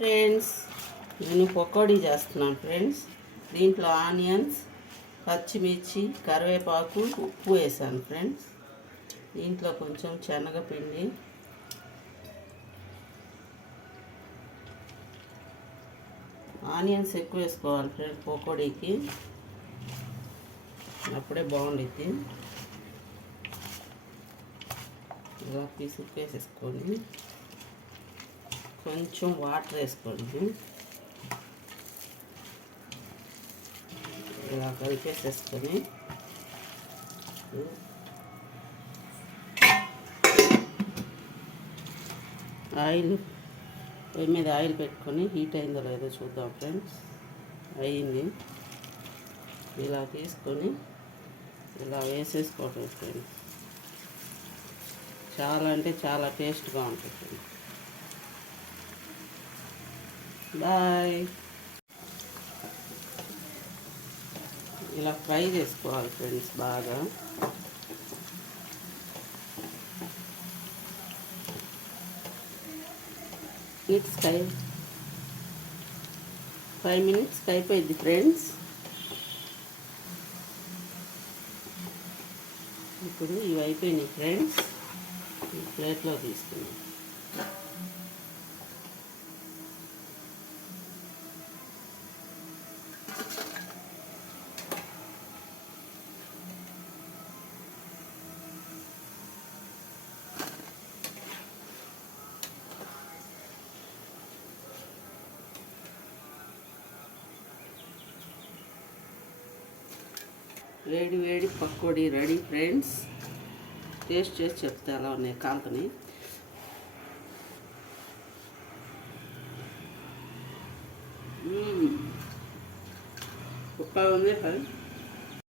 Friends, నేను పకోడీ చేస్తున్నాను friends. దీంట్లో ఆనియన్స్, పచ్చిమిర్చి, కరివేపాకు, ఉప్పు వేసాను ఫ్రెండ్స్. దీంట్లో కొంచెం శనగపిండి, ఆనియన్స్ ఎక్కువ వేసుకోవాలి ఫ్రెండ్స్ పకోడీకి, అప్పుడే బాగుండిద్ది. ఇలా పీసుకు వేసేసుకొని కొంచెం వాటర్ వేసుకోండి. ఇలా కలిపేసేసుకొని ఆయిల్ పొయ్యి మీద ఆయిల్ పెట్టుకొని హీట్ అయిందో లేదో చూద్దాం ఫ్రెండ్స్. అయింది. ఇలా తీసుకొని ఇలా వేసేసుకోవటం ఫ్రెండ్స్. చాలా అంటే చాలా టేస్ట్గా ఉంటుంది. బాయ్. ఇలా ఫ్రై చేసుకోవాలి ఫ్రెండ్స్ బాగా. మినిట్స్కి 5 మినిట్స్కి అయిపోయింది ఫ్రెండ్స్. ఇప్పుడు ఇవి అయిపోయినాయి ఫ్రెండ్స్. ఈ ప్లేట్లో తీసుకున్నాం. వేడి వేడి పకోడీ రెడీ ఫ్రెండ్స్. టేస్ట్ చేసి చెప్తే ఎలా ఉన్నాయి కాల్తని. సూపర్ ఉంది ఫ్రెండ్స్.